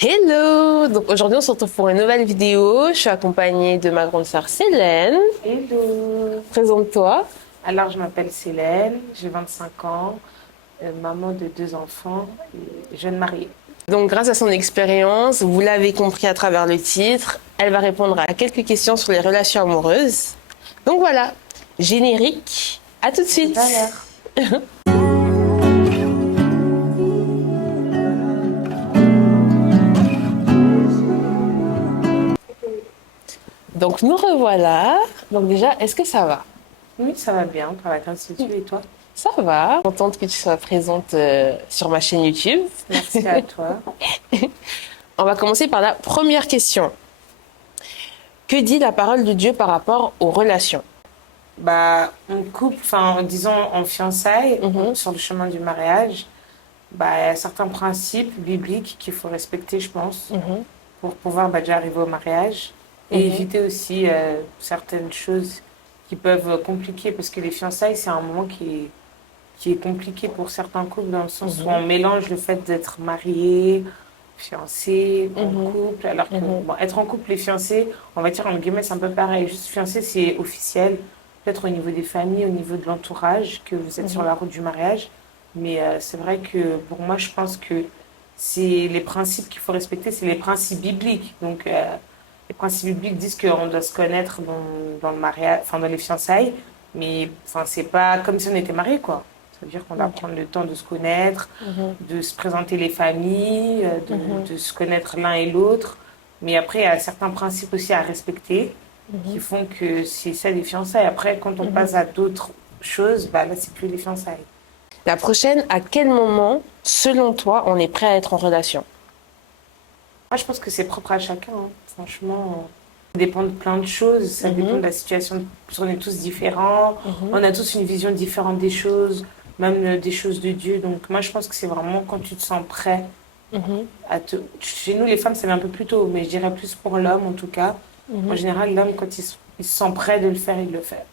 Hello! Donc aujourd'hui on se retrouve pour une nouvelle vidéo. Je suis accompagnée de ma grande sœur Célène. Hello. Présente-toi. Alors, je m'appelle Célène, j'ai 25 ans, maman de 2 enfants et jeune mariée. Donc grâce à son expérience, vous l'avez compris à travers le titre, elle va répondre à quelques questions sur les relations amoureuses. Donc voilà, générique, à tout de À tout suite! à l'heure. Donc nous revoilà. Donc déjà, est-ce que ça va? Oui, ça va bien, par la grâce de Dieu et toi? Ça va. Contente que tu sois présente sur ma chaîne YouTube. Merci à toi. On va commencer par la première question. Que dit la parole de Dieu par rapport aux relations? On couple, enfin, disons en fiançailles, sur le chemin du mariage, il y a certains principes bibliques qu'il faut respecter, je pense, pour pouvoir déjà arriver au mariage et éviter aussi certaines choses qui peuvent compliquer, parce que les fiançailles, c'est un moment qui est compliqué pour certains couples dans le sens où on mélange le fait d'être marié, fiancé, en couple, alors que bon, être en couple et fiancé, on va dire en guillemets, c'est un peu pareil. Juste fiancé, c'est officiel, peut-être au niveau des familles, au niveau de l'entourage, que vous êtes sur la route du mariage. Mais c'est vrai que pour moi, je pense que c'est les principes qu'il faut respecter, c'est les principes bibliques. Donc, les principes bibliques disent qu'on doit se connaître dans le mariage, enfin dans les fiançailles, mais enfin c'est pas comme si on était mariés, quoi. Ça veut dire qu'on doit prendre le temps de se connaître, de se présenter les familles, de se connaître l'un et l'autre. Mais après, il y a certains principes aussi à respecter qui font que c'est ça les fiançailles. Après, quand on passe à d'autres choses, là, c'est plus les fiançailles. La prochaine, à quel moment, selon toi, on est prêt à être en relation? Moi, je pense que c'est propre à chacun, hein. Franchement, ça dépend de plein de choses. Ça dépend de la situation. On est tous différents. On a tous une vision différente des choses, même des choses de Dieu. Donc, moi, je pense que c'est vraiment quand tu te sens prêt à te. Chez nous, les femmes, ça met un peu plus tôt, mais je dirais plus pour l'homme, en tout cas. En général, l'homme, quand il se sent prêt de le faire, il le fait.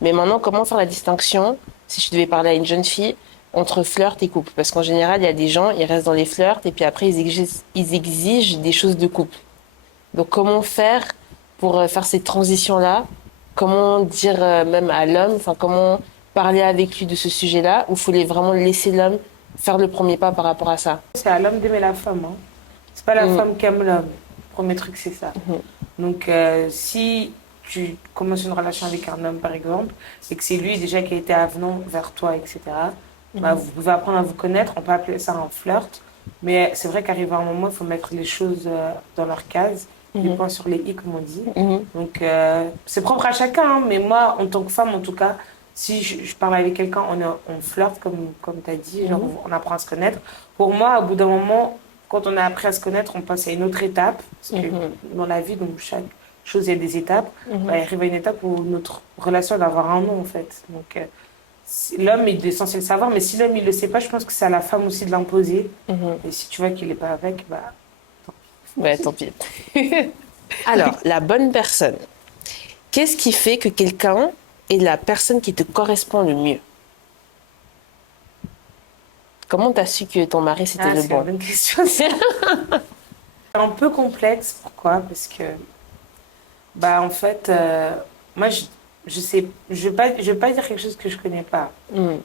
Mais maintenant, comment faire la distinction, si je devais parler à une jeune fille, entre flirt et couple? Parce qu'en général, il y a des gens, ils restent dans les flirts et puis après, ils exigent des choses de couple. Donc, comment faire pour faire cette transition-là? Comment dire même à l'homme, enfin, comment parler avec lui de ce sujet-là? Ou faut vraiment laisser l'homme faire le premier pas par rapport à ça? C'est à l'homme d'aimer la femme, hein. C'est pas la femme qui aime l'homme. Premier truc, c'est ça. Donc, si tu commences une relation avec un homme, par exemple, et que c'est lui déjà qui a été avenant vers toi, etc., vous pouvez apprendre à vous connaître. On peut appeler ça un flirt. Mais c'est vrai qu'arrivé à un moment, il faut mettre les choses dans leur case, les points sur les i, comme on dit. Donc, c'est propre à chacun, hein. Mais moi, en tant que femme, en tout cas, si je parle avec quelqu'un, on flirte, comme tu as dit, genre, on apprend à se connaître. Pour moi, au bout d'un moment, quand on a appris à se connaître, on passe à une autre étape. Parce que dans la vie, donc chaque chose, il y a des étapes. Il arrive à une étape où notre relation va avoir un nom, en fait. Donc, l'homme, il est censé le savoir, mais si l'homme, il ne le sait pas, je pense que c'est à la femme aussi de l'imposer. Et si tu vois qu'il n'est pas avec, Ouais, tant pis. Alors, la bonne personne. Qu'est-ce qui fait que quelqu'un est la personne qui te correspond le mieux? Comment t'as su que ton mari c'était le c'est une bon? bonne question, ça. C'est un peu complexe. Pourquoi? Parce que, en fait, moi, je sais, je vais pas dire quelque chose que je connais pas.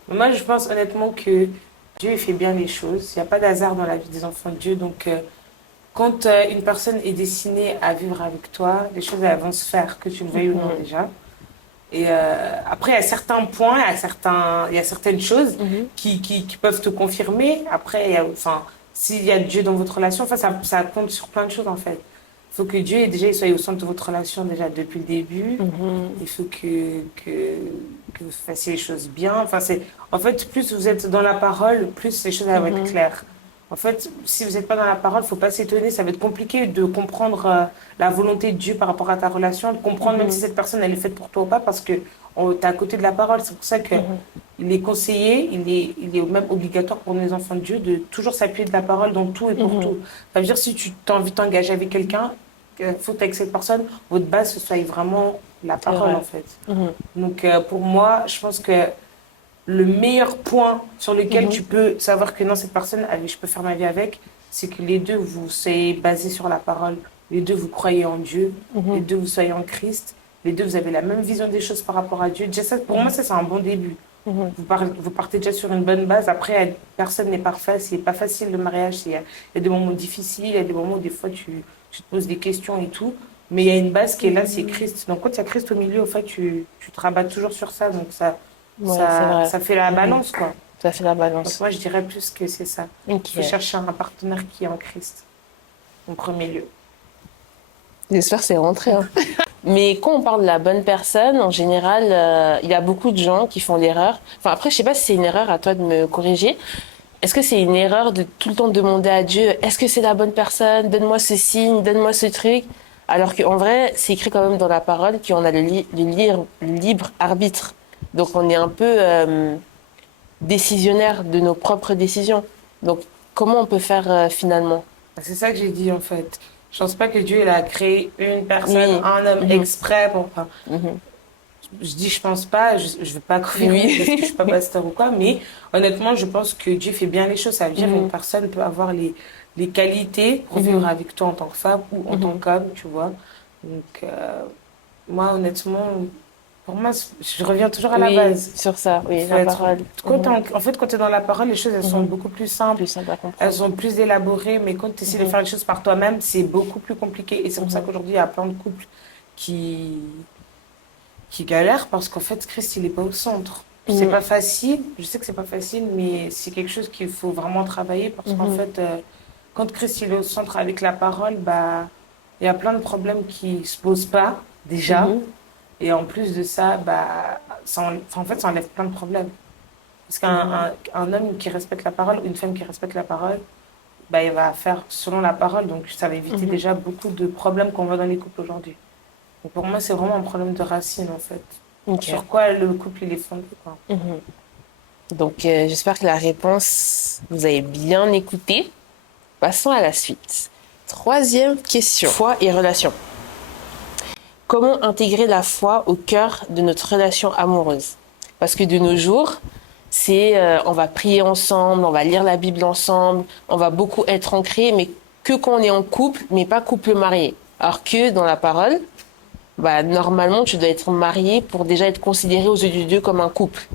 Moi, je pense honnêtement que Dieu il fait bien les choses. Il n'y a pas d'hasard dans la vie des enfants de Dieu. Donc, quand une personne est destinée à vivre avec toi, les choses elles vont se faire, que tu le veuilles ou non déjà. Et après, il y a certains points, il y a certaines choses qui peuvent te confirmer. Après, enfin, s'il y a Dieu dans votre relation, enfin, ça compte sur plein de choses en fait. Il faut que Dieu déjà il soit au centre de votre relation déjà depuis le début. Il faut que vous fassiez les choses bien. Enfin, en fait, plus vous êtes dans la parole, plus les choses elles vont être claires. En fait, si vous n'êtes pas dans la parole, il ne faut pas s'étonner. Ça va être compliqué de comprendre la volonté de Dieu par rapport à ta relation, de comprendre même si cette personne elle est faite pour toi ou pas, parce que tu es à côté de la parole. C'est pour ça que il est conseillé, il est même obligatoire pour les enfants de Dieu de toujours s'appuyer de la parole dans tout et pour tout. Ça veut dire si tu as envie de t'engager avec quelqu'un, il faut qu'avec cette personne, votre base, ce soit vraiment la parole en fait. Donc pour moi, je pense que le meilleur point sur lequel tu peux savoir que non, cette personne, allez, je peux faire ma vie avec, c'est que les deux, vous soyez basés sur la parole, les deux, vous croyez en Dieu, les deux, vous soyez en Christ, les deux, vous avez la même vision des choses par rapport à Dieu. Déjà, ça, pour moi, ça, c'est un bon début. Vous partez déjà sur une bonne base. Après, personne n'est parfait. C'est pas facile le mariage. Il y a des moments difficiles, il y a des moments où des fois tu te poses des questions et tout. Mais il y a une base qui est là, c'est Christ. Donc quand il y a Christ au milieu, au fait, tu te rabats toujours sur ça. Donc Ouais, c'est vrai. ça fait la balance, quoi. Ça fait la Donc balance. moi, je dirais plus que c'est ça. Ok. Il faut chercher un partenaire qui est en Christ, en premier lieu. J'espère que c'est rentré. Hein. Mais quand on parle de la bonne personne, en général, il y a beaucoup de gens qui font l'erreur. Enfin, après, je sais pas si c'est une erreur, à toi de me corriger. Est-ce que c'est une erreur de tout le temps demander à Dieu, est-ce que c'est la bonne personne? Donne-moi ce signe, donne-moi ce truc. Alors qu'en vrai, c'est écrit quand même dans la parole qu'on a le libre arbitre. Donc on est un peu décisionnaire de nos propres décisions. Donc comment on peut faire finalement? C'est ça que j'ai dit, en fait. Je pense pas que Dieu il a créé une personne, Oui. un homme exprès pour... Enfin, Mhm. je dis je pense pas, je veux pas confirmer Oui. parce que je suis pas pasteur ou quoi, mais honnêtement, je pense que Dieu fait bien les choses. Ça veut dire Mhm. une personne peut avoir les qualités pour vivre avec toi en tant que femme ou en tant qu'homme, tu vois. Donc, moi, honnêtement, pour moi, je reviens toujours à la Oui, base. sur ça, oui, Faut la être- parole. En fait, quand tu es dans la parole, les choses, elles sont beaucoup plus simples. Plus simple à Elles comprendre. sont plus élaborées, mais quand tu essaies de faire les choses par toi-même, c'est beaucoup plus compliqué. Et c'est pour ça qu'aujourd'hui, il y a plein de couples qui, qui galèrent parce qu'en fait, Christ, il n'est pas au centre. C'est pas facile, je sais que c'est pas facile, mais c'est quelque chose qu'il faut vraiment travailler parce qu'en fait, quand Christ il est au centre avec la parole, bah, il y a plein de problèmes qui se posent pas déjà. Et en plus de ça, bah, en fait, ça enlève plein de problèmes. Parce qu'un homme qui respecte la parole ou une femme qui respecte la parole, bah, il va faire selon la parole. Donc, ça va éviter déjà beaucoup de problèmes qu'on voit dans les couples aujourd'hui. Donc, pour moi, c'est vraiment un problème de racine, en fait. Ok. Sur quoi le couple il est fondé, quoi. Donc j'espère que la réponse, vous avez bien écouté. Passons à la suite. Troisième question. Foi et relation. Comment intégrer la foi au cœur de notre relation amoureuse? Parce que de nos jours, on va prier ensemble, on va lire la Bible ensemble, on va beaucoup être ancré, mais que quand on est en couple, mais pas couple marié. Alors que dans la parole, bah, normalement, tu dois être marié pour déjà être considéré aux yeux de Dieu comme un couple.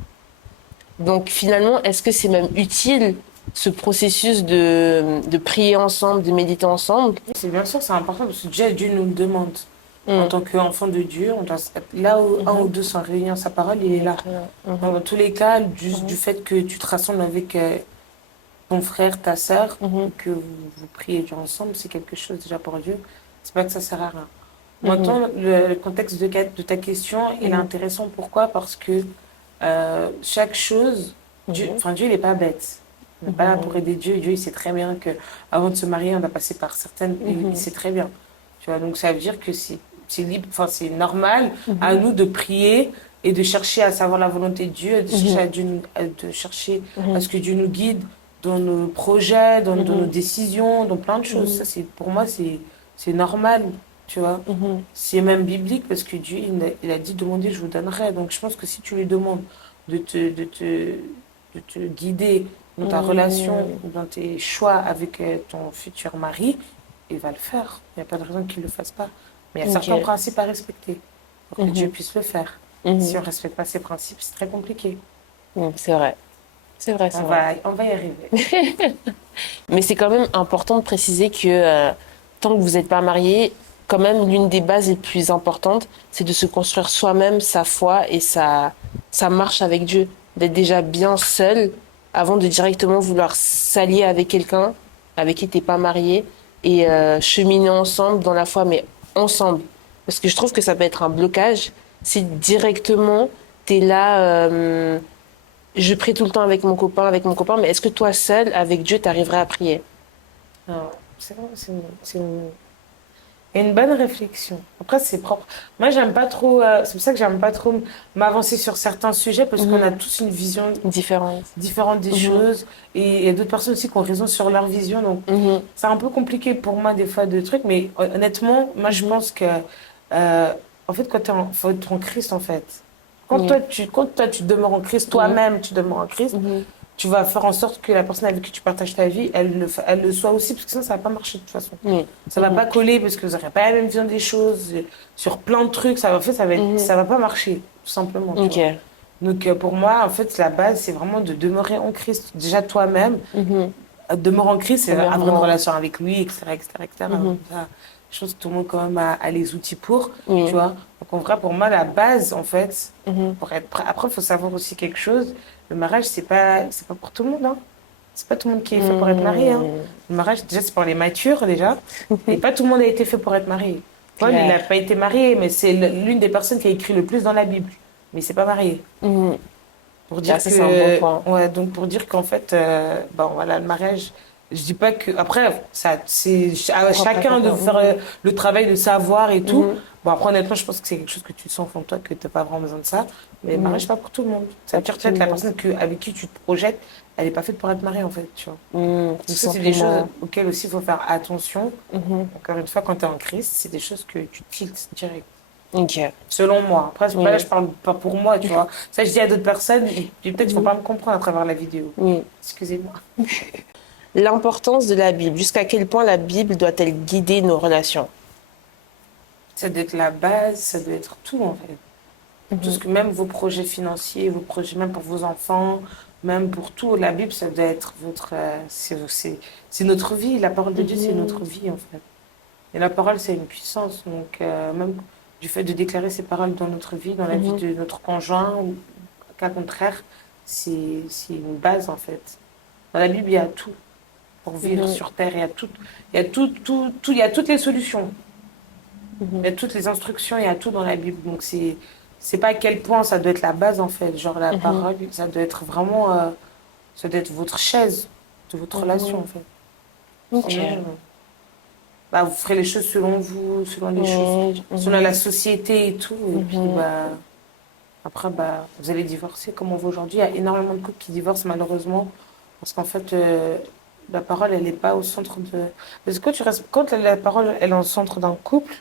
Donc finalement, est-ce que c'est même utile ce processus de prier ensemble, de méditer ensemble? C'est bien sûr, c'est important parce que déjà Dieu nous le demande. En tant qu'enfant de Dieu, on doit, là où un ou deux sont réunis en sa parole, il est là. Donc, dans tous les cas, du fait que tu te rassembles avec ton frère, ta sœur, que vous priez Dieu ensemble, c'est quelque chose déjà pour Dieu. C'est pas que ça sert à rien. Maintenant, le contexte de ta question, il est intéressant. Pourquoi? Parce que chaque chose, Dieu il n'est pas bête. On n'est pas là pour aider Dieu. Dieu, il sait très bien que avant de se marier, on doit passer par certaines. Il sait très bien. Tu vois, donc ça veut dire que c'est libre, enfin, c'est normal à nous de prier et de chercher à savoir la volonté de Dieu, de chercher à Dieu, de chercher à ce que Dieu nous guide dans nos projets, dans nos décisions, dans plein de choses. Ça, pour moi, c'est normal. Tu vois, c'est même biblique parce que Dieu, il a dit demandez, je vous donnerai. Donc je pense que si tu lui demandes de te guider dans ta relation, dans tes choix avec ton futur mari, il va le faire. Il n'y a pas de raison qu'il ne le fasse pas. Mais il y a certains principes à respecter pour que Dieu puisse le faire. Si on ne respecte pas ces principes, c'est très compliqué. C'est vrai. C'est vrai, c'est vrai. On va y arriver. Mais c'est quand même important de préciser que tant que vous n'êtes pas mariés, quand même, l'une des bases les plus importantes, c'est de se construire soi-même sa foi et sa marche avec Dieu. D'être déjà bien seul avant de directement vouloir s'allier avec quelqu'un avec qui tu n'es pas marié et cheminer ensemble dans la foi, mais ensemble. Parce que je trouve que ça peut être un blocage si directement tu es là, je prie tout le temps avec mon copain, mais est-ce que toi seul, avec Dieu, tu arriverais à prier? Alors, c'est une bonne réflexion. Après, c'est propre. Moi, j'aime pas trop. C'est pour ça que j'aime pas trop m'avancer sur certains sujets parce qu'on a tous une vision différente des choses. Et il y a d'autres personnes aussi qui ont raison sur leur vision. Donc, c'est un peu compliqué pour moi, des fois, de trucs. Mais honnêtement, moi, je pense que. En fait, faut être en Christ, en fait. Quand toi, tu demeures en Christ, toi-même, tu demeures en Christ. tu vas faire en sorte que la personne avec qui tu partages ta vie, elle le soit aussi, parce que sinon, ça va pas marcher de toute façon. Ça va pas coller parce que vous n'aurez pas la même vision des choses, sur plein de trucs, ça va pas marcher, tout simplement. Tu vois. Donc, pour moi, en fait, la base, c'est vraiment de demeurer en Christ. Déjà, toi-même, demeurer en Christ, c'est avoir une relation avec lui, etc., etc., etc. Ça, je pense que tout le monde, quand même, a les outils pour, tu vois. Donc, en vrai, pour moi, la base, en fait, pour être prêt. Après, il faut savoir aussi quelque chose. Le mariage, c'est pas pour tout le monde, hein. C'est pas tout le monde qui est fait pour être marié, hein. Le mariage, déjà, c'est pour les matures, déjà. Et pas tout le monde a été fait pour être marié. Paul, il n'a pas été marié, mais c'est l'une des personnes qui a écrit le plus dans la Bible. Mais il s'est pas marié. Pour dire c'est un bon point. Ouais, donc pour dire qu'en fait, bon, voilà, le mariage, je dis pas que. Après, ça, c'est à chacun de faire le travail de savoir et tout. Bon, après, honnêtement, je pense que c'est quelque chose que tu sens au fond de toi, que tu n'as pas vraiment besoin de ça. Mais le mariage, c'est pas pour tout le monde. Ça veut dire peut-être la personne avec qui tu te projettes, elle n'est pas faite pour être mariée, en fait, tu vois. Ça, c'est des choses auxquelles aussi il faut faire attention. Encore une fois, quand tu es en crise, c'est des choses que tu tiltes direct. Selon moi. Après, là, je parle pas pour moi, tu vois. Ça, je dis à d'autres personnes, et peut-être qu'il ne faut pas me comprendre à travers la vidéo. Excusez-moi. L'importance de la Bible. Jusqu'à quel point la Bible doit-elle guider nos relations? Ça doit être la base, ça doit être tout, en fait. Tout ce que, même vos projets financiers, vos projets, même pour vos enfants, même pour tout, la Bible, ça doit être votre... c'est notre vie. La parole de Dieu, c'est notre vie, en fait. Et la parole, c'est une puissance. Donc, même du fait de déclarer ces paroles dans notre vie, dans la vie de notre conjoint, ou au cas contraire, c'est une base, en fait. Dans la Bible, il y a tout. Pour vivre sur Terre, il y a tout. Il y a il y a toutes les solutions. Il y a toutes les instructions, il y a tout dans la Bible. Donc, c'est pas à quel point ça doit être la base, en fait. Genre, la parole, ça doit être vraiment... ça doit être votre chaise de votre relation, en fait. Sinon, bah, vous ferez les choses selon vous, selon les choses, selon la société et tout. Et puis, bah, après, bah, vous allez divorcer comme on voit aujourd'hui. Il y a énormément de couples qui divorcent, malheureusement. Parce qu'en fait, la parole, elle n'est pas au centre de... Parce que quand la parole, elle est au centre d'un couple,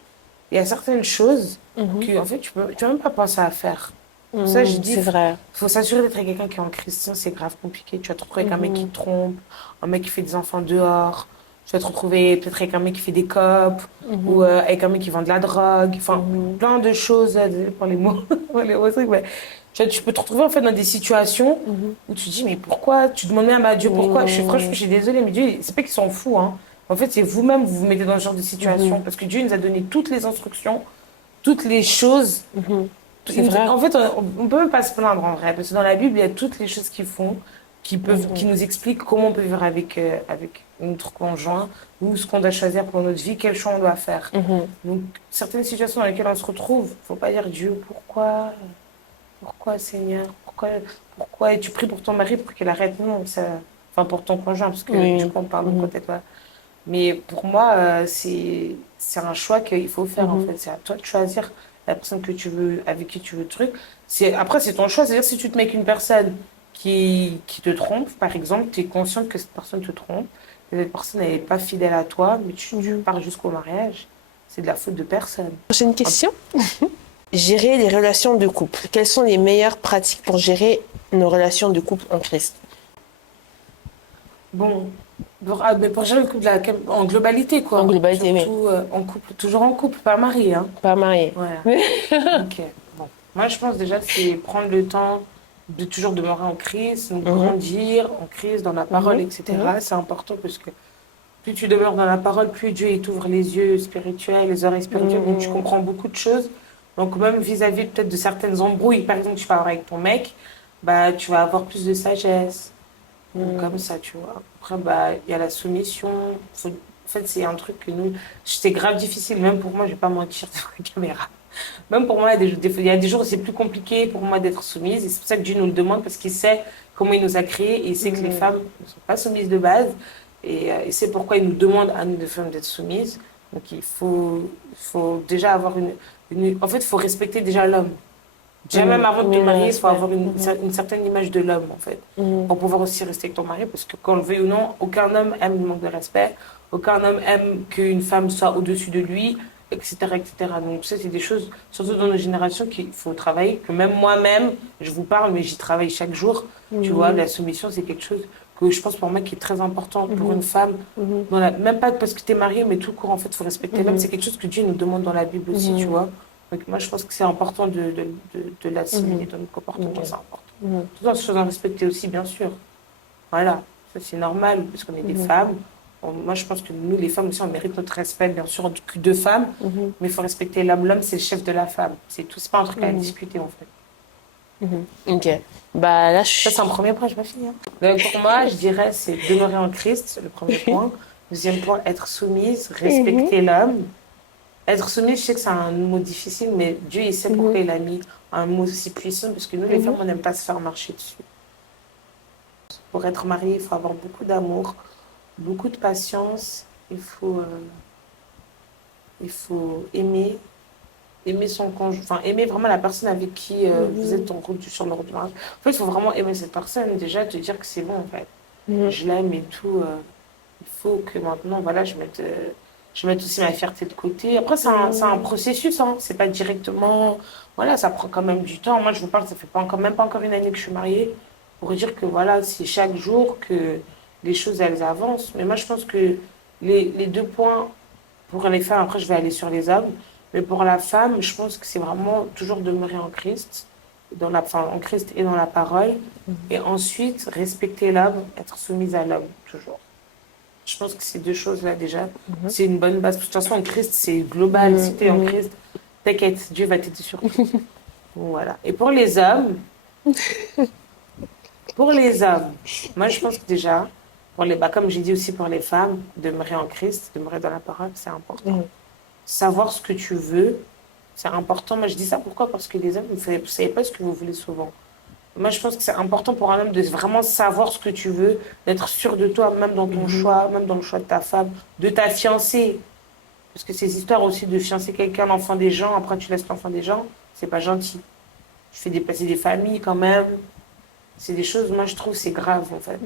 il y a certaines choses que, en fait, tu peux même pas penser à faire. Ça, je dis, c'est vrai. Il faut s'assurer d'être avec quelqu'un qui est en chrétien, c'est grave compliqué. Tu vas te retrouver avec un mec qui te trompe, un mec qui fait des enfants dehors. Tu vas te retrouver peut-être avec un mec qui fait des copes, ou avec un mec qui vend de la drogue. Enfin, plein de choses, désolé pour les mots, pour les mots trucs, mais tu peux te retrouver en fait dans des situations où tu te dis, mais pourquoi? Tu demandes même à Dieu pourquoi. Franchement, je suis désolée, mais Dieu, c'est pas qu'il s'en fout, hein. En fait, c'est vous-même, vous vous mettez dans ce genre de situation. Parce que Dieu nous a donné toutes les instructions, toutes les choses. C'est vrai. En fait, on peut même pas se plaindre en vrai, parce que dans la Bible, il y a toutes les choses qu'ils font, qui nous expliquent comment on peut vivre avec notre conjoint, ou ce qu'on doit choisir pour notre vie, quel choix on doit faire. Donc, certaines situations dans lesquelles on se retrouve, faut pas dire Dieu, pourquoi Seigneur, pourquoi, et tu pries pour ton mari pour qu'il arrête, non, enfin pour ton conjoint, parce que du coup on parle de côté toi. Mais pour moi, c'est un choix qu'il faut faire en fait, c'est à toi de choisir la personne que tu veux, avec qui tu veux le truc. Après, c'est ton choix. C'est-à-dire, si tu te mets avec une personne qui te trompe, par exemple, tu es consciente que cette personne te trompe, que cette personne n'est pas fidèle à toi, mais tu pars jusqu'au mariage, c'est de la faute de personne. Prochaine question. Gérer les relations de couple. Quelles sont les meilleures pratiques pour gérer nos relations de couple en Christ? Bon, mais pour gérer le couple en globalité, quoi. En globalité, surtout, en couple, toujours en couple, pas marié, hein. Pas marié. Voilà. Ok, bon. Moi, je pense déjà que c'est prendre le temps de toujours demeurer en Christ, donc grandir en Christ, dans la parole, etc. C'est important parce que plus tu demeures dans la parole, plus Dieu il t'ouvre les yeux spirituels, les oreilles spirituelles, donc tu comprends beaucoup de choses. Donc même vis-à-vis peut-être de certaines embrouilles, par exemple, tu vas avoir avec ton mec, bah, tu vas avoir plus de sagesse. Donc, comme ça, tu vois. Après, bah, il y a la soumission. En fait, c'est un truc que nous... C'est grave difficile, même pour moi, je vais pas mentir devant la caméra. Même pour moi, il y a des jours où c'est plus compliqué pour moi d'être soumise. Et c'est pour ça que Dieu nous le demande, parce qu'il sait comment il nous a créés et il sait que les femmes ne sont pas soumises de base. Et c'est pourquoi il nous demande à nous, les femmes, d'être soumises. Donc, il faut déjà avoir en fait, il faut respecter déjà l'homme. Déjà, même avant de te marier, il faut avoir une certaine image de l'homme, en fait, pour pouvoir aussi rester avec ton mari, parce que qu'on le veuille ou non, aucun homme aime le manque de respect, aucun homme aime qu'une femme soit au-dessus de lui, etc., etc. Donc ça, c'est des choses, surtout dans nos générations, qu'il faut travailler, que même moi-même, je vous parle, mais j'y travaille chaque jour. Tu vois, la soumission, c'est quelque chose que je pense pour moi qui est très important pour une femme. Même pas parce que tu es mariée, mais tout court, en fait, il faut respecter l'homme. C'est quelque chose que Dieu nous demande dans la Bible aussi, tu vois. Donc moi, je pense que c'est important de l'assimiler dans notre comportement, c'est important. Tout en se faisant respecter aussi, bien sûr. Voilà, ça c'est normal, parce qu'on est des femmes. Moi, je pense que nous, les femmes aussi, on mérite notre respect, bien sûr, en tant que deux femmes, mais il faut respecter l'homme. L'homme, c'est le chef de la femme. C'est tout, c'est pas un truc à discuter, en fait. Ok. Bah là, Ça, c'est un premier point, je vais finir. Donc, pour moi, je dirais, c'est demeurer en Christ, le premier point. Deuxième point, être soumise, respecter l'homme. Être soumise, je sais que c'est un mot difficile, mais Dieu, il sait pourquoi il a mis un mot aussi puissant, parce que nous, les femmes, on n'aime pas se faire marcher dessus. Pour être mariée, il faut avoir beaucoup d'amour, beaucoup de patience. Il faut aimer son conjoint, enfin aimer vraiment la personne avec qui vous êtes sur le route du mariage. En fait, il faut vraiment aimer cette personne, déjà te dire que c'est bon en fait. Je l'aime et tout. Il faut que maintenant, voilà, je mette aussi ma fierté de côté. Après, c'est un processus, hein. C'est pas directement. Voilà, ça prend quand même du temps. Moi, je vous parle, ça fait pas encore, même pas encore une année que je suis mariée. Pour dire que voilà, c'est chaque jour que les choses, elles avancent. Mais moi, je pense que les deux points pour les femmes, après, je vais aller sur les hommes. Mais pour la femme, je pense que c'est vraiment toujours demeurer en Christ, enfin, en Christ et dans la parole. Et ensuite, respecter l'homme, être soumise à l'homme, toujours. Je pense que ces deux choses-là, déjà, c'est une bonne base. De toute façon, en Christ, c'est global. Si tu es en Christ, t'inquiète, Dieu va t'aider sur tout. Voilà. Et pour les hommes, moi, je pense que déjà, comme j'ai dit aussi pour les femmes, demeurer en Christ, demeurer dans la parole, c'est important. Savoir ce que tu veux, c'est important. Moi, je dis ça pourquoi? Parce que les hommes, vous ne savez pas ce que vous voulez souvent. Moi, je pense que c'est important pour un homme de vraiment savoir ce que tu veux, d'être sûr de toi, même dans ton choix, même dans le choix de ta femme, de ta fiancée. Parce que ces histoires aussi de fiancer quelqu'un, l'enfant des gens, après tu laisses l'enfant des gens, c'est pas gentil. Tu fais dépasser des familles quand même. C'est des choses, moi, je trouve, c'est grave, en fait.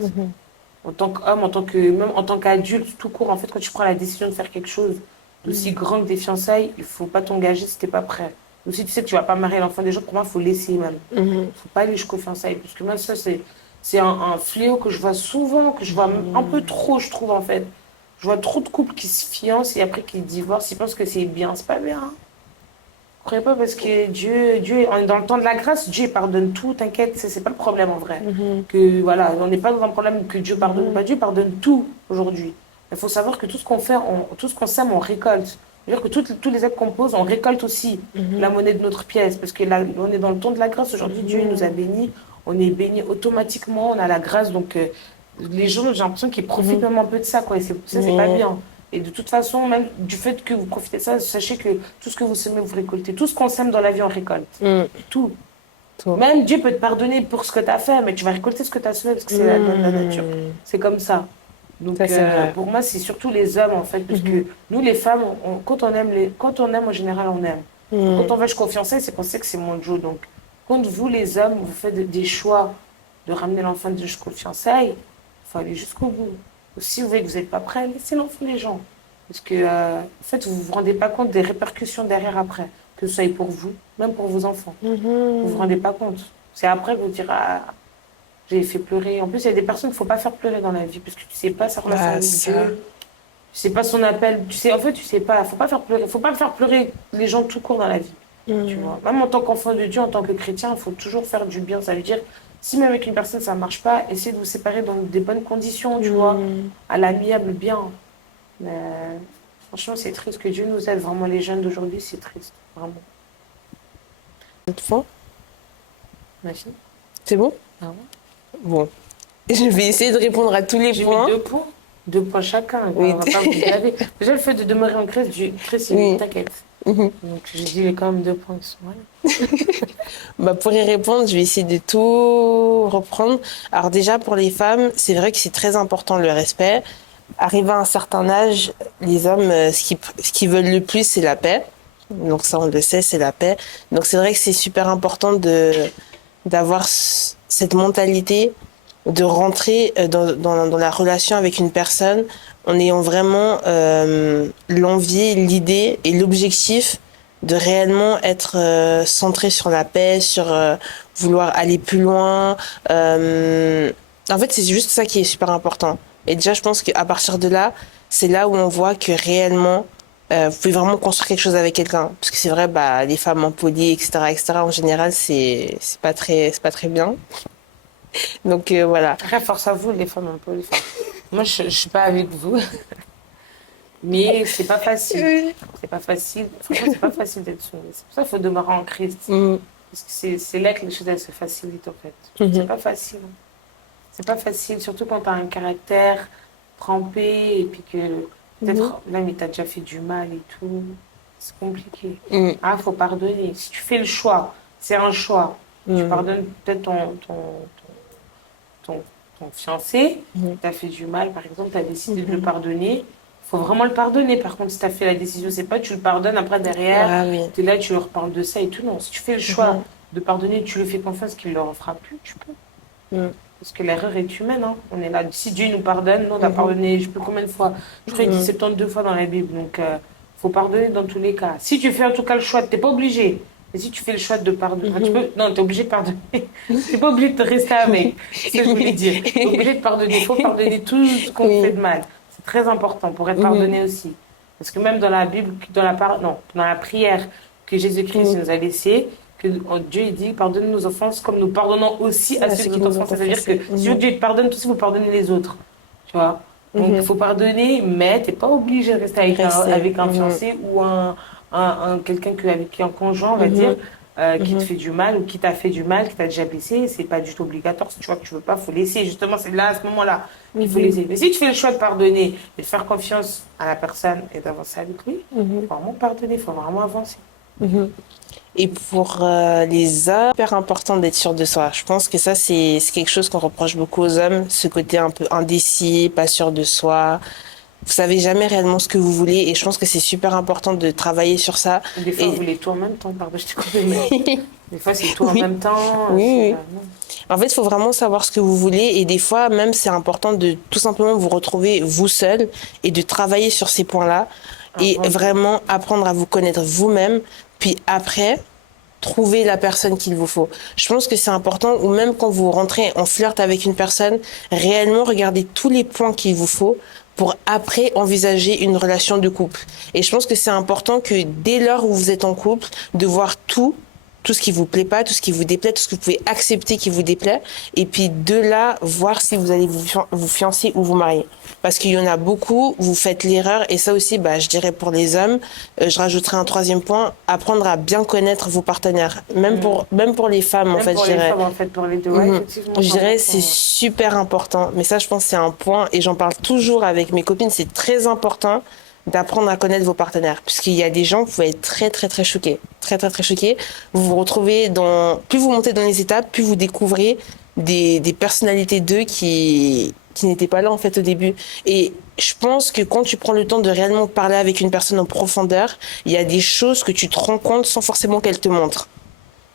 En tant qu'homme, même en tant qu'adulte, tout court, en fait, quand tu prends la décision de faire quelque chose d'aussi grand que des fiançailles, il faut pas t'engager si t'es pas prêt. Ou si tu sais que tu vas pas marier l'enfant des gens, pour moi, il faut laisser même. Faut pas aller jusqu'aux fiançailles. Parce que moi, ça, c'est un fléau que je vois souvent, que je vois un peu trop, je trouve, en fait. Je vois trop de couples qui se fiancent et après qui divorcent. Ils pensent que c'est bien. C'est pas bien. Ne croyez pas parce que Dieu, on est dans le temps de la grâce, Dieu pardonne tout, t'inquiète, c'est pas le problème en vrai. Que voilà, on n'est pas dans un problème que Dieu pardonne pas, Dieu pardonne tout aujourd'hui. Il faut savoir que tout ce qu'on fait, tout ce qu'on sème, on récolte. C'est-à-dire que tous les actes qu'on pose, on récolte aussi la monnaie de notre pièce. Parce que là, on est dans le temps de la grâce. Aujourd'hui, Dieu nous a bénis. On est bénis automatiquement, on a la grâce. Donc, les gens, j'ai l'impression qu'ils profitent même un peu de ça, quoi. Et ça, c'est pas bien. Et de toute façon, même du fait que vous profitez de ça, sachez que tout ce que vous semez, vous récoltez. Tout ce qu'on sème dans la vie, on récolte. Tout. Même Dieu peut te pardonner pour ce que tu as fait, mais tu vas récolter ce que tu as semé parce que c'est la loi de la nature. C'est comme ça. Donc, pour moi, c'est surtout les hommes, en fait, parce que nous, les femmes, quand on aime, en général, on aime. Quand on va jusqu'au fiancé, c'est qu'on sait que c'est mon Joe. Donc, quand vous, les hommes, vous faites des choix de ramener l'enfant jusqu'au fiançailles, il faut aller jusqu'au bout. Si vous voyez que vous n'êtes pas prêt, laissez l'enfant les gens. Parce que, en fait, vous ne vous rendez pas compte des répercussions derrière après, que ce soit pour vous, même pour vos enfants. Vous ne vous rendez pas compte. C'est après que vous direz, ah, j'ai fait pleurer. En plus, il y a des personnes qu'il ne faut pas faire pleurer dans la vie, parce que tu ne sais pas sa relation avec Dieu. Tu ne sais pas son appel. En fait, tu ne sais pas. Il ne faut pas faire pleurer. Il faut pas faire pleurer les gens tout court dans la vie. Tu vois. Même en tant qu'enfant de Dieu, en tant que chrétien, il faut toujours faire du bien. Ça veut dire, si même avec une personne ça ne marche pas, essayez de vous séparer dans des bonnes conditions, tu vois, à l'amiable, bien. Mais franchement, c'est triste que Dieu nous aide. Vraiment, les jeunes d'aujourd'hui, c'est triste. Vraiment. Cette fois, Imagine. c'est bon? Ah ouais. Bon. Je vais essayer de répondre à tous les points. J'ai mis 2 points. 2 points chacun. Oui. On va pas vous gaver. Déjà, le fait de demeurer en Christ, il t'inquiète. Donc, je dis quand même 2 points qui sont Bah, pour y répondre, je vais essayer de tout reprendre. Alors déjà, pour les femmes, c'est vrai que c'est très important le respect. Arrivé à un certain âge, les hommes, ce qu'ils veulent le plus, c'est la paix. Donc ça, on le sait, c'est la paix. Donc c'est vrai que c'est super important d'avoir cette mentalité de rentrer dans la relation avec une personne en ayant vraiment l'envie, l'idée et l'objectif de réellement être centré sur la paix, sur vouloir aller plus loin. En fait, c'est juste ça qui est super important. Et déjà, je pense qu'à partir de là, c'est là où on voit que réellement, vous pouvez vraiment construire quelque chose avec quelqu'un. Parce que c'est vrai, bah, les femmes en poly, etc., etc., en général, c'est pas très bien. Donc voilà. Après, force à vous, les femmes un peu. Moi, je suis pas avec vous. Mais c'est pas facile. C'est pas facile. Franchement, c'est pas facile d'être soumise. C'est pour ça qu'il faut demeurer en Christ. Mhm. Parce que c'est là que les choses elles se facilitent en fait. C'est Mhm. pas facile. C'est pas facile, surtout quand tu as un caractère trempé et puis que Mhm. peut-être là, mais tu as déjà fait du mal et tout. C'est compliqué. Mhm. Ah, faut pardonner. Si tu fais le choix, c'est un choix. Tu Mhm. pardonnes peut-être ton, ton fiancé, Mhm. tu as fait du mal, par exemple, tu as décidé de le Mhm. pardonner. Il faut vraiment le pardonner. Par contre, si tu as fait la décision, c'est pas tu le pardonnes, après derrière, Ah oui. tu es là, tu leur parles de ça et tout. Non, si tu fais le choix Mhm. de pardonner, tu lui fais confiance qu'il ne le refera plus, tu peux. Mhm. Parce que l'erreur est humaine, hein. On est là. Si Dieu nous pardonne, nous, on a Mhm. pardonné, je sais plus combien de fois. Je crois qu'il dit Mhm. 72 fois dans la Bible. Donc, faut pardonner dans tous les cas. Si tu fais en tout cas le choix, tu n'es pas obligé. Mais si tu fais le choix de pardonner, enfin, tu Mhm. peux, non, tu es obligé de pardonner. Tu n'es pas obligé de rester avec. C'est ce que je voulais dire. Tu es obligé de pardonner. Il faut pardonner tout ce qu'on fait Oui. de mal. C'est très important pour être Mhm. pardonné aussi. Parce que même dans la Bible, non, dans la prière que Jésus-Christ Mhm. nous a laissée, que Dieu il dit pardonne nos offenses comme nous pardonnons aussi à Ah, ceux c'est qui comme nous t'offensent. avons C'est-à-dire que offensé. si Mhm. Dieu te pardonne, tout aussi vous pardonnez les autres. Tu vois? Donc il Mhm. faut pardonner, mais tu n'es pas obligé de rester Rester. avec un Mhm. fiancé ou quelqu'un avec qui un conjoint, on va dire, Mhm. qui te Mhm. fait du mal ou qui t'a fait du mal, qui t'a déjà blessé. C'est pas du tout obligatoire. Si tu vois que tu veux pas, faut laisser. Justement, c'est là, à ce moment-là, qu'il faut Mhm. laisser. Mais si tu fais le choix de pardonner et de faire confiance à la personne et d'avancer avec lui, Mhm. il faut vraiment pardonner, il faut vraiment avancer. Mhm. Et pour les hommes, c'est hyper important d'être sûr de soi. Je pense que ça, c'est quelque chose qu'on reproche beaucoup aux hommes, ce côté un peu indécis, pas sûr de soi. Vous savez jamais réellement ce que vous voulez et je pense que c'est super important de travailler sur ça. Des fois, vous Et voulez tout en même temps, pardon, je te coupe, mais des fois, c'est tout en oui, même temps. oui, C'est, oui. non. En fait, il faut vraiment savoir ce que vous voulez et des fois, même, c'est important de tout simplement vous retrouver vous seul et de travailler sur ces points-là et Avant de. vraiment apprendre à vous connaître vous-même. Puis après, trouver la personne qu'il vous faut. Je pense que c'est important, ou même quand vous rentrez en flirt avec une personne, réellement regarder tous les points qu'il vous faut pour après envisager une relation de couple. Et je pense que c'est important que dès lors où vous êtes en couple, de voir tout ce qui vous plaît pas, tout ce qui vous déplaît, tout ce que vous pouvez accepter qui vous déplaît, et puis de là, voir si vous allez vous fiancer ou vous marier. Parce qu'il y en a beaucoup, vous faites l'erreur, et ça aussi, bah, je dirais pour les hommes, je rajouterai un troisième point, apprendre à bien connaître vos partenaires. Hmm. Même pour les femmes, en Même fait, pour je les dirais. femmes, en fait, pour les deux. Ouais, Mhm. effectivement, Je c'est dirais important. c'est super important. Mais ça, je pense, c'est un point, et j'en parle toujours avec mes copines, c'est très important d'apprendre à connaître vos partenaires. Puisqu'il y a des gens, vous pouvez être très, très, très choqués. Très, très, très choqués. Vous vous retrouvez dans, plus vous montez dans les étapes, plus vous découvrez des personnalités d'eux qui n'étaient pas là, en fait, au début. Et je pense que quand tu prends le temps de réellement parler avec une personne en profondeur, il y a des choses que tu te rends compte sans forcément qu'elle te montre.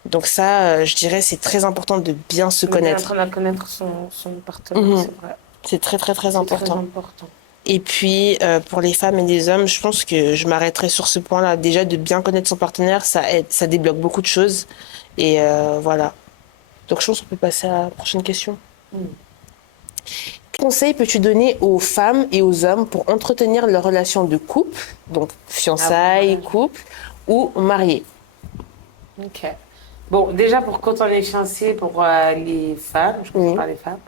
Donc ça, je dirais, c'est très important de bien se De bien connaître. apprendre à connaître son partenaire, Mhm. c'est vrai. C'est très, très, très C'est très important. important. Et puis, pour les femmes et les hommes, je pense que je m'arrêterai sur ce point-là. Déjà, de bien connaître son partenaire, ça aide, ça débloque beaucoup de choses. Et voilà. Donc, je pense qu'on peut passer à la prochaine question. Hmm. Quels conseils peux-tu donner aux femmes et aux hommes pour entretenir leur relation de couple, donc Avant le fiançailles, mariage. couple ou mariés? Ok. Bon, déjà, pour quand on est fiancé, pour les femmes, je commence Oui. par les femmes,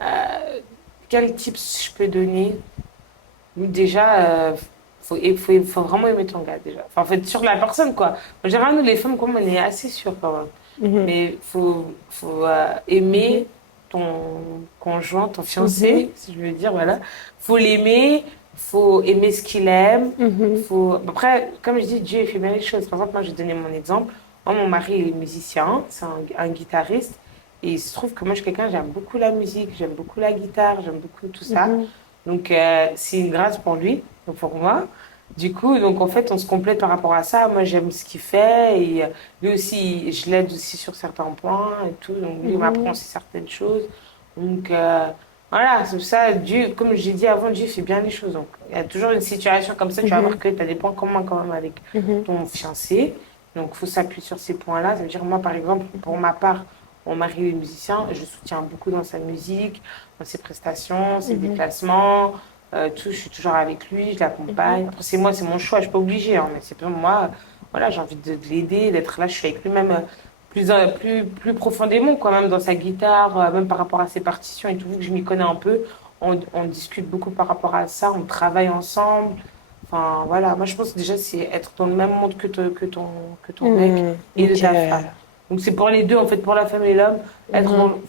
euh, quels tips je peux donner? Déjà, faut vraiment aimer ton gars, déjà. Enfin, faut être sûr de la personne, quoi. En général, nous, les femmes, comme on est assez sûrs, quand même. Mhm. Mais faut aimer Mhm. ton conjoint, ton Mhm. fiancé, si je veux dire, voilà. Faut l'aimer, faut aimer ce qu'il aime. Mhm. Faut... Après, comme je dis, Dieu fait bien les choses. Par exemple, moi, je vais donner mon exemple. Moi, mon mari il est musicien, c'est un guitariste. Et il se trouve que moi, je suis quelqu'un, j'aime beaucoup la musique, j'aime beaucoup la guitare, j'aime beaucoup tout ça. Mhm. Donc, c'est une grâce pour lui, donc pour moi. Du coup, donc en fait, on se complète par rapport à ça. Moi, j'aime ce qu'il fait et lui aussi, je l'aide aussi sur certains points et tout. Donc, lui, il m'apprend Mhm. aussi certaines choses. Donc, Voilà, c'est pour ça, Dieu, comme j'ai dit avant, Dieu fait bien les choses. Donc, il y a toujours une situation comme ça, tu vas voir que tu as des points communs quand même avec ton fiancé. Donc, il faut s'appuyer sur ces points-là. Ça veut dire, moi, par exemple, pour ma part, mon mari est musicien, je soutiens beaucoup dans sa musique, dans ses prestations, ses déplacements, tout. Je suis toujours avec lui, je l'accompagne. Après, c'est moi, c'est mon choix, je ne suis pas obligée, hein, mais c'est pour moi, voilà, j'ai envie de l'aider, d'être là, je suis avec lui même. Plus profondément, quoi, même dans sa guitare, même par rapport à ses partitions et tout, vu que je m'y connais un peu, on discute beaucoup par rapport à ça, on travaille ensemble. Enfin, voilà, moi je pense que déjà c'est être dans le même monde que ton mec et de Ok. ta femme. Donc c'est pour les deux, en fait, pour la femme et l'homme,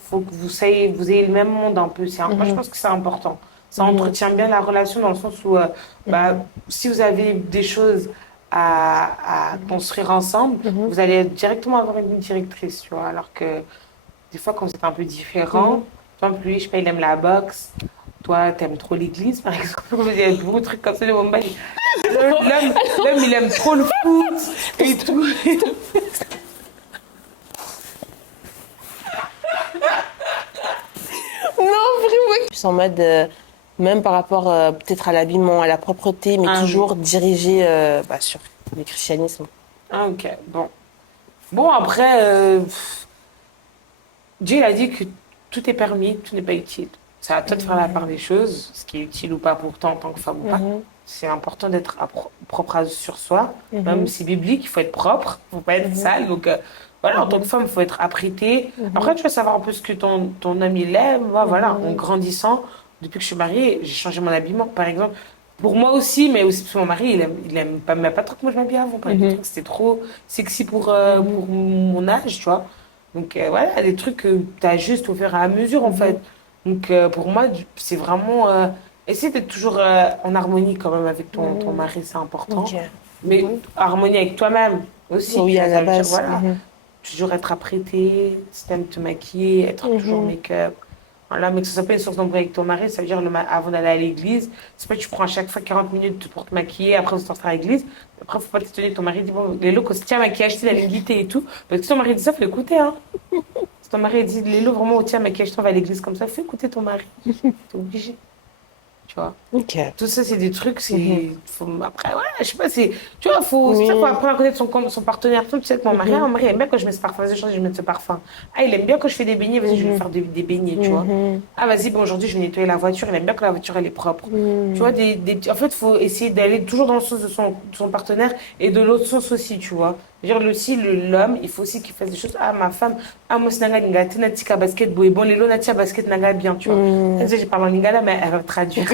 faut que vous ayez le même monde un peu. Moi je pense que c'est important. Ça entretient bien la relation dans le sens où, bah, si vous avez des choses à construire ensemble, vous allez directement avoir une directrice, tu vois. Alors que des fois, quand c'est un peu différent, par exemple, lui, je sais pas, il aime la boxe. Toi, t'aimes trop l'église, par exemple. Il y a beaucoup de trucs comme ça, l'homme, il aime trop le foot et tout. Non, vraiment. Plus en mode, même par rapport peut-être à l'habillement, à la propreté, mais Ah, toujours dirigé sur le christianisme. ah, ok, bon. Bon, après, Dieu, il a dit que tout est permis, tout n'est pas utile. C'est à toi de faire la part des choses, ce qui est utile ou pas pour toi en tant que femme ou pas. C'est important d'être propre sur soi. Même si c'est biblique, il faut être propre, il ne faut pas être sale. Donc, voilà, en tant que femme, il faut être apprêtée. Après, tu vas savoir un peu ce que ton ami aime. Moi, voilà, en grandissant, depuis que je suis mariée, j'ai changé mon habillement, par exemple. Pour moi aussi, mais aussi parce que mon mari, il aime pas, mais pas trop que moi je m'habille avant. Par exemple, c'était trop sexy pour mon âge, tu vois. Donc voilà, des trucs que tu ajustes au fur et à mesure en fait. Donc pour moi, c'est vraiment essayer d'être toujours en harmonie quand même avec ton mari, c'est important. Ok. Mais harmonie avec toi-même aussi, Oui, tu à vois, la ça veut dire base. voilà, toujours être apprêté, si t'aimes te maquiller, être toujours make-up. Voilà, mais que ce soit pas une source d'embrouille avec ton mari, ça veut dire avant d'aller à l'église, c'est pas que tu prends à chaque fois 40 minutes pour te maquiller, après vous sortir à l'église. Après, faut pas t'étonner que ton mari dit, bon, les locaux, tiens, maquillage, tu la linguité et tout. Parce que si ton mari dit ça, faut l'écouter, hein. Si ton mari dit, Lélo, vraiment, tiens, maquillage, on va à l'église comme ça, faut écouter ton mari. T'es obligé, tu vois. Ok. Tout ça, c'est des trucs, après, ouais, je sais pas, tu vois, Oui. ça, faut apprendre à connaître son partenaire. Tu sais que mon mari aime bien quand je mets ce parfum, vas-y, je mets ce parfum. Ah, il aime bien quand je fais des beignets, vas-y, je vais lui faire des beignets, tu vois. Ah, vas-y, bon, aujourd'hui, je vais nettoyer la voiture, il aime bien que la voiture, elle est propre. Tu vois, en fait, faut essayer d'aller toujours dans le sens de son partenaire et de l'autre sens aussi, tu vois. C'est-à-dire, aussi, l'homme, il faut aussi qu'il fasse des choses. Ah, ma femme, ah, moi, c'est naga, ninga, tina, tika, basket, boy, bon, les lots, tia, basket, naga, bien, tu vois. Elle dit, j'ai parlé en lingala, mais elle va traduire.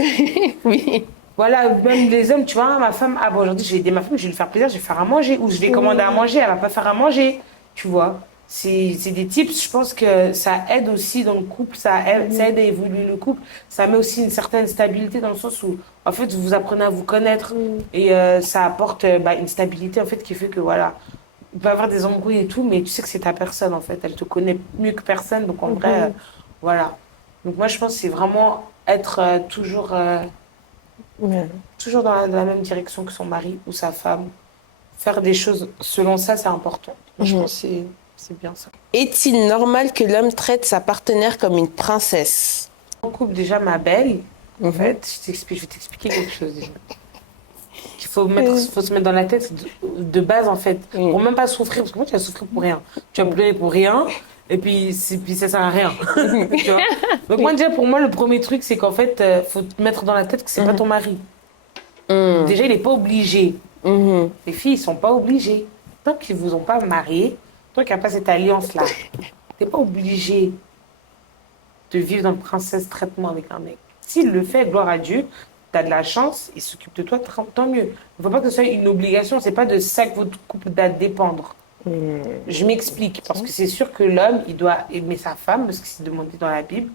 Oui. Voilà, même les hommes, tu vois, ma femme, ah bon, aujourd'hui, je vais aider ma femme, je vais lui faire plaisir, je vais faire à manger, ou je vais commander à manger, elle va pas faire à manger, tu vois. C'est des tips, je pense que ça aide aussi dans le couple, ça aide à évoluer le couple, ça met aussi une certaine stabilité dans le sens où, en fait, vous apprenez à vous connaître et ça apporte une stabilité, en fait, qui fait que, voilà, il peut y avoir des embrouilles et tout, mais tu sais que c'est ta personne, en fait, elle te connaît mieux que personne, donc en vrai, voilà. Donc moi, je pense que c'est vraiment être Ouais. toujours dans la même direction que son mari ou sa femme. Faire des choses selon ça, c'est important. Moi, je pense que c'est bien ça. Est-il normal que l'homme traite sa partenaire comme une princesse? En couple, déjà, ma belle, en fait, je vais t'expliquer quelque chose déjà. Qu'il faut se mettre dans la tête de base, en fait, pour même pas souffrir, parce que moi, tu vas souffrir pour rien. Tu vas pleurer pour rien, et puis ça sert à rien. Tu vois. Donc, moi, déjà, pour moi, le premier truc, c'est qu'en fait, faut te mettre dans la tête que c'est pas ton mari. Déjà, il n'est pas obligé. Les filles, ils sont pas obligées. Tant qu'ils vous ont pas marié, tant qu'il n'y a pas cette alliance-là, t'es pas obligé de vivre dans le princesse traitement avec un mec. S'il le fait, gloire à Dieu, tu as de la chance, il s'occupe de toi, tant mieux. Il ne faut pas que ce soit une obligation, c'est pas de ça que votre couple doit dépendre. Je m'explique, parce que c'est sûr que l'homme, il doit aimer sa femme, parce que c'est demandé dans la Bible,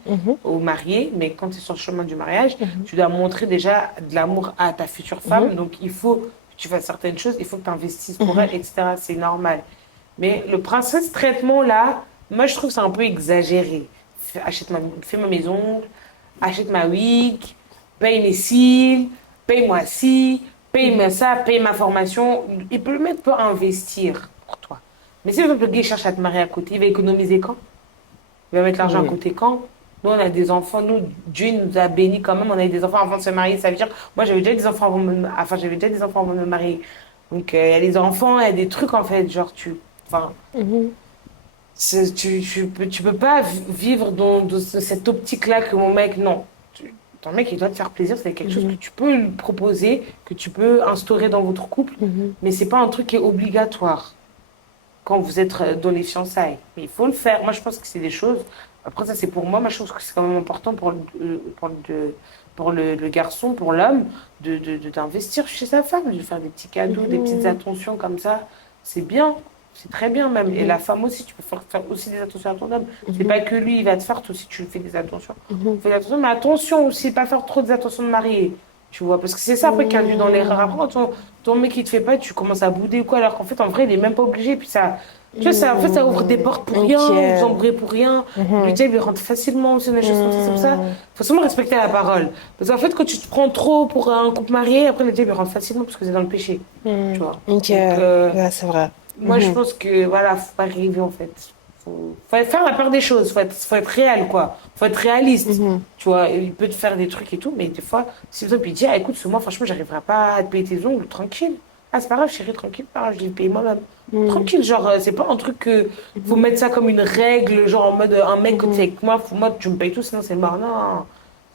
au marié, mais quand tu es sur le chemin du mariage, tu dois montrer déjà de l'amour à ta future femme, donc il faut que tu fasses certaines choses, il faut que tu investisses pour elle, etc. C'est normal. Mais le princesse traitement, là, moi, je trouve que c'est un peu exagéré. Fais ma maison, achète ma wig, paye mes cils, paye-moi ci, paye-moi ça, paye ma formation. Il peut le mettre pour investir pour toi. Mais si le gars cherche à te marier à côté, il va économiser quand? Il va mettre l'argent à côté quand? Nous, on a des enfants. Nous, Dieu nous a bénis quand même. On a eu des enfants avant de se marier. Ça veut dire, moi, j'avais déjà des enfants j'avais déjà des enfants avant de me marier. Donc, il y a les enfants, il y a des trucs, en fait. Genre, enfin, Mhm. tu peux pas vivre dans cette optique-là que mon mec, non. Ton mec, il doit te faire plaisir. C'est quelque chose que Mhm. tu peux lui proposer, que tu peux instaurer dans votre couple. Mhm. Mais c'est pas un truc qui est obligatoire quand vous êtes dans les fiançailles. Mais il faut le faire. Moi, je pense que c'est des choses. Après, ça, c'est pour moi. Moi, je pense que c'est quand même important pour le garçon, pour l'homme, d'investir chez sa femme, de lui faire des petits cadeaux, des petites Mhm. attentions comme ça. C'est bien. C'est très bien même. Et la Mhm. femme aussi, tu peux faire aussi des attentions à ton homme. C'est Mhm. pas que lui, il va te faire, toi aussi, tu lui fais des attentions. Mhm. Fais attention, mais attention aussi, pas faire trop des attentions de marié. Tu vois, parce que c'est ça après qui induit dans l'erreur. Après, quand ton mec il te fait pas, tu commences à bouder ou quoi, alors qu'en fait, en vrai, il est même pas obligé. Puis ça, tu vois, ça, en fait, ça ouvre des portes pour Ok. rien, vous embrouillez pour rien. Le Mhm. diable, il rentre facilement aussi dans les choses comme ça. C'est pour ça, Mhm. faut seulement respecter la parole. Parce qu'en fait, quand tu te prends trop pour un couple marié, après, le diable, il rentre facilement parce que c'est dans le péché. Tu Mhm. vois. Ok. Donc, Ouais, c'est vrai. moi, je Mhm. pense que, voilà, faut pas arriver, en fait. Faut faire la part des choses. Faut être réel, quoi. Faut être réaliste. Mhm. Tu vois, il peut te faire des trucs et tout, mais des fois, si toi, puis dire, ah, écoute, moi, franchement, j'arriverai pas à te payer tes ongles, tranquille. Ah, c'est pas grave, chérie, tranquille, pas grave, je vais le payer moi-même. Mhm. Tranquille, genre, c'est pas un truc que faut Mhm. mettre ça comme une règle, genre en mode un mec, quand tu es Mhm. avec moi, moi, tu me payes tout, sinon c'est mort. Non,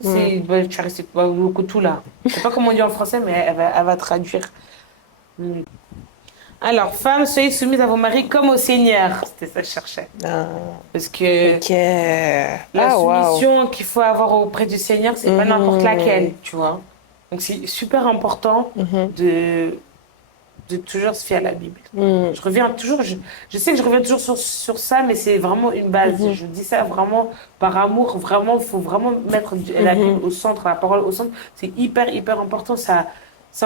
Mhm. tu vas rester au tout là. Je sais pas comment on dit en français, mais elle va traduire. Mm. Alors, femmes, soyez soumises à vos maris comme au Seigneur. C'était ça que je cherchais. Ah, Parce que ok. la Ah, waouh. soumission qu'il faut avoir auprès du Seigneur, c'est pas n'importe Mhm. laquelle, tu vois. Donc, c'est super important Mhm. de toujours se fier à la Bible. Mhm. Je reviens toujours, je sais que je reviens toujours sur ça, mais c'est vraiment une base. Mhm. Je dis ça vraiment par amour. Vraiment, il faut vraiment mettre la Bible Mhm. au centre, la parole au centre. C'est hyper, hyper important. Ça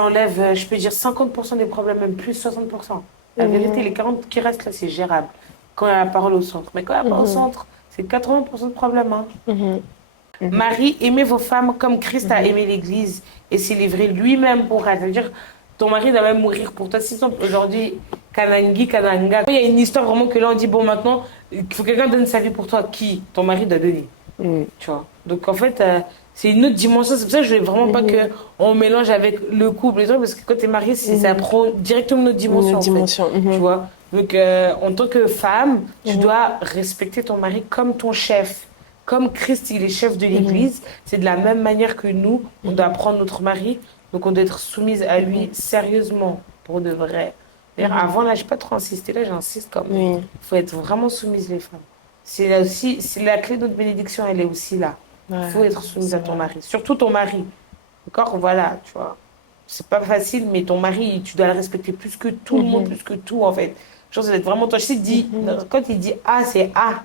enlève, je peux dire, 50% des problèmes, même plus 60%. La vérité, les 40 qui restent là, c'est gérable quand il y a la parole au centre. Mais quand il n'y a pas au Mhm. centre, c'est 80% de problèmes, hein. Mhm. Mhm. Marie, aimez vos femmes comme Christ a Mhm. aimé l'Église et s'est livré lui-même pour elle. C'est-à-dire, ton mari doit même mourir pour toi. Si aujourd'hui, Kanangi, Kananga, il y a une histoire vraiment que là, on dit, bon, maintenant, il faut que quelqu'un donne sa vie pour toi. Qui? Ton mari doit donner. Mhm. Tu vois. Donc, en fait, c'est une autre dimension. C'est pour ça que je voulais vraiment pas Mhm. qu'on mélange avec le couple et tout, parce que quand tu es marié, ça Mhm. prend directement une autre Une dimension, autre en fait. dimension. Tu Mhm. vois. Donc, en tant que femme, tu Mhm. dois respecter ton mari comme ton chef. Comme Christ, il est chef de Mhm. l'Église, c'est de la même manière que nous, on doit Mhm. prendre notre mari, donc on doit être soumise à Mhm. lui sérieusement, pour de vrai. D'ailleurs, Mhm. avant, là, j'ai pas trop insisté, là, j'insiste quand même. Oui. Il faut être vraiment soumise, les femmes. C'est là aussi, c'est la clé de notre bénédiction, elle est aussi là. Il faut Ouais, être soumise c'est à ton vrai. mari, surtout ton mari. D'accord? Voilà, tu vois. C'est pas facile, mais ton mari, tu dois le respecter plus que tout le monde, Mhm. plus que tout, en fait. Je pense que ça doit être vraiment toi. Je sais, Mhm. quand il dit A, c'est A.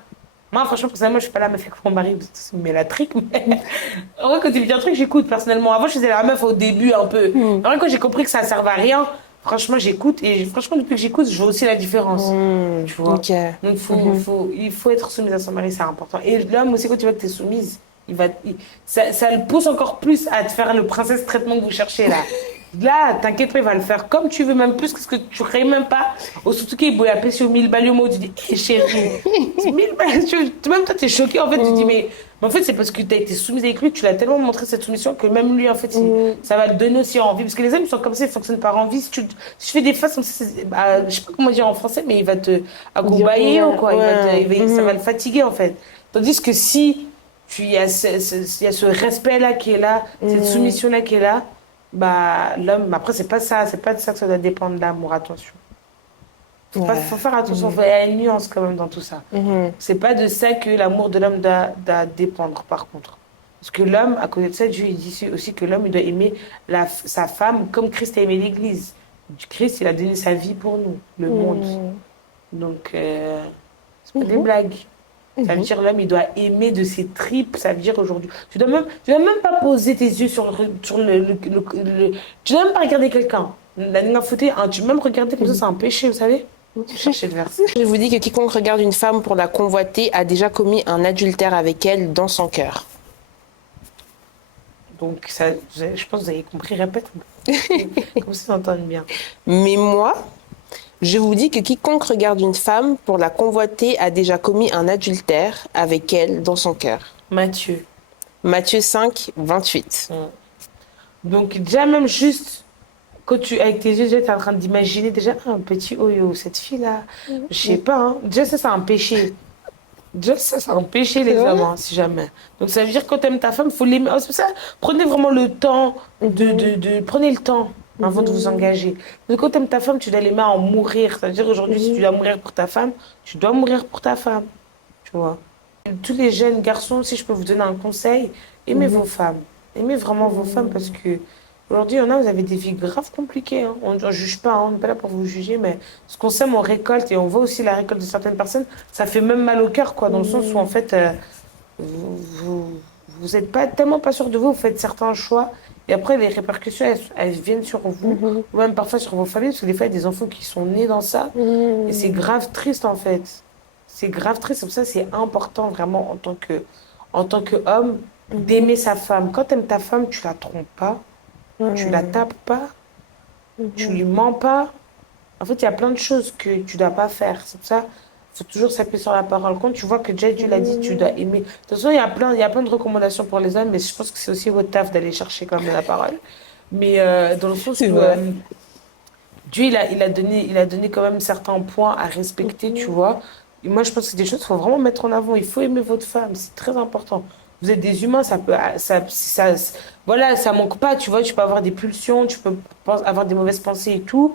Moi, franchement, personnellement, je suis pas la meuf avec mon mari, parce que ça me met la trique, mais en vrai, quand il me dit un truc, j'écoute, personnellement. Avant, je faisais la meuf au début, un peu. Mhm. En vrai, quand j'ai compris que ça ne servait à rien, franchement, j'écoute. Et franchement, depuis que j'écoute, je vois aussi la différence. Mhm. Tu vois. Ok. Donc, Mhm. il faut être soumise à son mari, c'est important. Et l'homme aussi, quand tu vois que tu es soumise, ça le pousse encore plus à te faire le princesse traitement que vous cherchez là. Là, t'inquiète pas, il va le faire comme tu veux, même plus que ce que tu ferais même pas. Au surtout qu'il peut appeler sur 1000 balles au mot, tu dis, hé chérie, c'est 1000 balles. Même toi, t'es choqué en fait, tu dis, Mhm. mais en fait, c'est parce que t'as été soumise avec lui, tu l'as tellement montré cette soumission que même lui, en fait, Mhm. ça va le donner aussi envie. Parce que les hommes, ils sont comme ça, ils fonctionnent par envie. Si tu fais des faces comme ça, bah, je sais pas comment dire en français, mais il va te Dire accompagner ou ouais. quoi. Ouais. Ça va Mhm. le fatiguer en fait. Tandis que si il y a il y a ce respect-là qui est là, cette Mhm. soumission-là qui est là, bah, l'homme, après, c'est pas de ça que ça doit dépendre l'amour, attention. Faut Ouais. faire attention, Mhm. il y a une nuance quand même dans tout ça. Mhm. C'est pas de ça que l'amour de l'homme doit dépendre, par contre. Parce que l'homme, à côté de ça, Dieu il dit aussi que l'homme, il doit aimer sa femme comme Christ a aimé l'Église. Christ, il a donné sa vie pour nous, le monde. Mhm. Donc, c'est pas des Mhm. blagues. Ça veut Mhm. dire l'homme, il doit aimer de ses tripes. Ça veut dire aujourd'hui. Tu dois même pas poser tes yeux tu dois même pas regarder quelqu'un. La dernière fois, tu dois même regarder comme ça, c'est un péché, vous savez? Cherchez le verset. Je vous dis que quiconque regarde une femme pour la convoiter a déjà commis un adultère avec elle dans son cœur. Donc, ça, je pense que vous avez compris. Répète. Comme ça, on entend bien. Mais moi, je vous dis que quiconque regarde une femme pour la convoiter a déjà commis un adultère avec elle dans son cœur. Mathieu. Matthieu 5, 28. Donc, déjà, même juste, quand avec tes yeux, déjà, t'es en train d'imaginer déjà un petit Oyo, cette fille-là. Je sais pas, hein. Déjà, ça, c'est un péché. Déjà, ça, c'est un péché, les hommes, hein, si jamais. Donc, ça veut dire que quand t'aimes ta femme, il faut l'aimer. Oh, c'est pour ça, prenez vraiment le temps prenez le temps avant de vous engager. Donc, quand t'aimes ta femme, tu dois l'aimer à en mourir. C'est-à-dire, aujourd'hui, si tu dois mourir pour ta femme, tu dois mourir pour ta femme. Tu vois. Tous les jeunes garçons, si je peux vous donner un conseil, aimez vos femmes. Aimez vraiment vos femmes parce que aujourd'hui, il y en a, vous avez des vies graves compliquées. Hein. On ne juge pas, hein, on n'est pas là pour vous juger, mais ce qu'on sème, on récolte et on voit aussi la récolte de certaines personnes. Ça fait même mal au cœur, quoi, dans le sens où en fait, vous êtes pas tellement pas sûr de vous, vous faites certains choix et après les répercussions, elles viennent sur vous, ou même parfois sur vos familles, parce que des fois, il y a des enfants qui sont nés dans ça et c'est grave triste en fait. C'est grave triste, c'est pour ça que c'est important vraiment en tant qu'homme d'aimer sa femme. Quand tu aimes ta femme, tu la trompes pas, tu la tapes pas, tu lui mens pas. En fait, il y a plein de choses que tu dois pas faire. C'est pour ça faut toujours s'appuyer sur la parole. Quand tu vois que Dieu l'a dit, tu dois aimer. De toute façon, il y a plein de recommandations pour les hommes, mais je pense que c'est aussi votre taf d'aller chercher quand même la parole. Mais dans le sens où Dieu, il a donné quand même certains points à respecter, tu vois. Et moi, je pense que c'est des choses qu'il faut vraiment mettre en avant. Il faut aimer votre femme, c'est très important. Vous êtes des humains, voilà, ça manque pas, tu vois. Tu peux avoir des pulsions, tu peux avoir des mauvaises pensées et tout.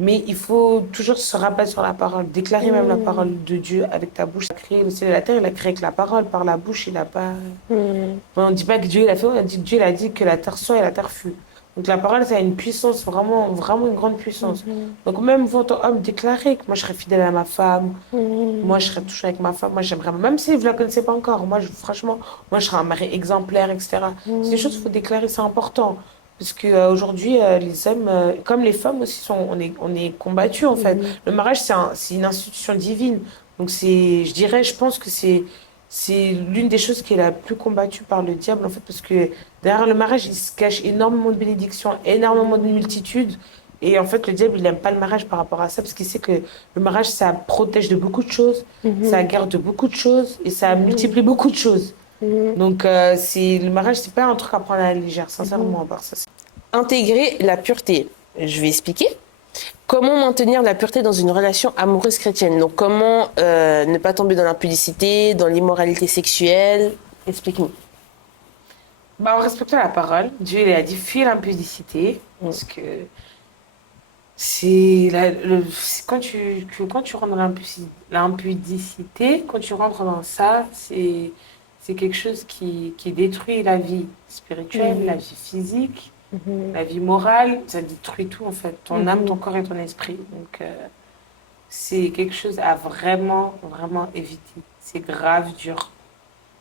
Mais il faut toujours se rappeler sur la parole, déclarer même la parole de Dieu avec ta bouche. Il a créé le ciel et la terre, il a créé avec la parole, par la bouche, il n'a pas. Bon, on ne dit pas que Dieu l'a fait, on a dit que Dieu l'a dit que la terre soit et la terre fut. Donc la parole, ça a une puissance, vraiment, vraiment une grande puissance. Donc même vous, en tant qu'homme, déclarez que moi je serai fidèle à ma femme, moi je serai toujours avec ma femme, moi j'aimerais, même si vous ne la connaissez pas encore, moi franchement, moi je serai un mari exemplaire, etc. C'est des choses qu'il faut déclarer, c'est important. Parce que aujourd'hui, les hommes, comme les femmes aussi, on est combattus en fait. Le mariage, c'est une institution divine. Donc je dirais, je pense que c'est l'une des choses qui est la plus combattue par le diable en fait, parce que derrière le mariage, il se cache énormément de bénédictions, énormément de multitudes. Et en fait, le diable, il n'aime pas le mariage par rapport à ça, parce qu'il sait que le mariage, ça protège de beaucoup de choses, ça garde de beaucoup de choses, et ça multiplie beaucoup de choses. Donc, le mariage, c'est pas un truc à prendre à la légère, sincèrement, à part ça. Intégrer la pureté. Je vais expliquer. Comment maintenir la pureté dans une relation amoureuse chrétienne? Donc, comment ne pas tomber dans l'impudicité, dans l'immoralité sexuelle? Explique-nous. Bah, en respectant la parole, Dieu il a dit fuis l'impudicité, parce que quand tu rentres dans l'impudicité, quand tu rentres dans ça, c'est quelque chose qui détruit la vie spirituelle, la vie physique, la vie morale, ça détruit tout en fait, ton âme, ton corps et ton esprit. Donc c'est quelque chose à vraiment, vraiment éviter. C'est grave dur.